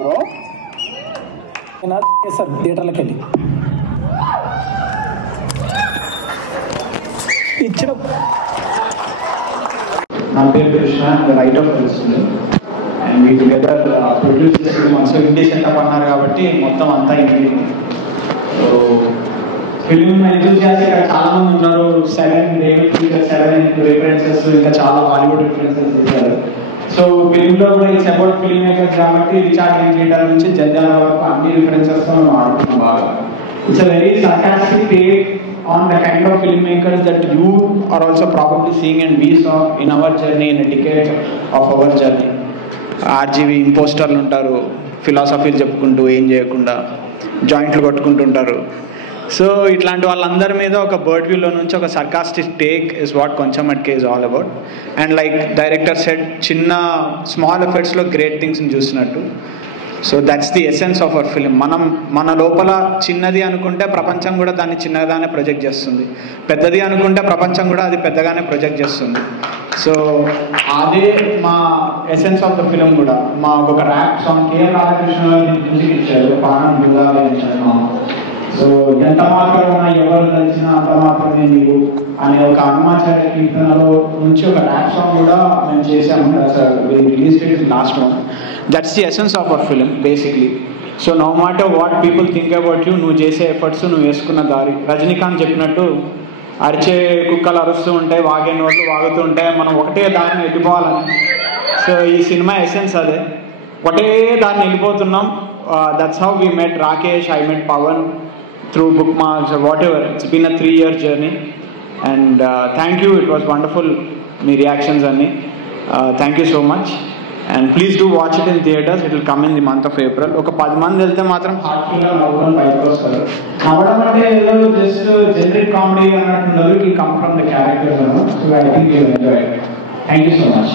Bro sir థియేటర్లకి వెళ్ళి ఇచ్చిన. నా పేరు కృష్ణ, రైట్ ఆఫ్ తెలుస్తుంది. అండ్ మీ టుగెదర్ ప్రొడ్యూస్ చేసి మనసు ఇండి సెటప్ అన్నారు కాబట్టి మొత్తం అంతా ఇండి. సో ఫిలిం ఎంతూజియాస్ట్ ఇక్కడ చాలా మంది ఉన్నారు. 7 రిఫరెన్సెస్, ఇంకా చాలా బాలీవుడ్ రిఫరెన్సెస్ ఇచ్చారు. సో ఫిలింలో కూడా ఇట్స్ అబౌట్ ఫిల్మ్ మేకర్స్ కాబట్టి రిచార్డ్ థియేటర్ నుంచి జడ్జాల వరకు అన్ని రిఫరెన్సెస్ మనం ఆడుతున్నాం బాగా. It's a very sarcastic take on the kind of filmmakers that you are also probably seeing and we saw in our journey, in a decade of our journey. RGV ఇంపోస్టర్లు ఉంటారు, ఫిలాసఫీలు చెప్పుకుంటూ ఏం చేయకుండా జాయింట్లు కొట్టుకుంటుంటారు. సో ఇట్లాంటి వాళ్ళందరి మీద ఒక బర్డ్ వ్యూలో నుంచి ఒక సర్కాస్టిక్ టేక్ ఇస్ వాట్ కొంచెం అట్కే is all about. And like director said, చిన్న స్మాల్ ఎఫర్ట్స్లో గ్రేట్ థింగ్స్ని చూసినట్టు. So that's the essence of our film. మన లోపల చిన్నది అనుకుంటే ప్రపంచం కూడా దాన్ని చిన్నగానే ప్రొజెక్ట్ చేస్తుంది, పెద్దది అనుకుంటే ప్రపంచం కూడా అది పెద్దగానే ప్రొజెక్ట్ చేస్తుంది. సో అదే మా ఎసెన్స్ ఆఫ్ ద ఫిలిం కూడా. మా ఒక rap song KL Radhakrishna music ఇచ్చారు, పానం గులాబీ ఇచ్చారు. సో ఎంత మాత్రమే ఎవరు తెలిసినా అంత మాత్రమే నీవు అనే ఒక హనుమాచార్య కీర్తనలో నుంచి ఒక ర్యాప్ సాంగ్ కూడా మేము చేసాము. Release date last one. That's the essence of our film basically. So no matter what people think about you, నువ్వు చేసే ఎఫర్ట్స్, నువ్వు వేసుకున్న దారి. రజనీకాంత్ చెప్పినట్టు అరిచే కుక్కలు అరుస్తూ ఉంటాయి, వాగే నోళ్ళు వాగుతూ ఉంటాయి, మనం ఒకటే దారిని వెళ్ళిపోవాలని. సో ఈ సినిమా ఎసెన్స్ అదే, ఒకటే దారిని వెళ్ళిపోతున్నాం. That's how we met Rakesh, I met Pavan through bookmarks or whatever. It's been a 3-year journey and thank you, it was wonderful me reactions anni. Thank you so much and please do watch it in theaters. It will come in the month of April. oka 10 మంది వెళ్తే మాత్రం heartful గా నవ్వుకొని బయటకు వస్తారు. నవ్వడం అంటే ఏదో జస్ట్ జనరిక్ కామెడీ అన్నట్టు ఉండదు, it will come from the characters. So I think you will enjoy it. Thank you so much.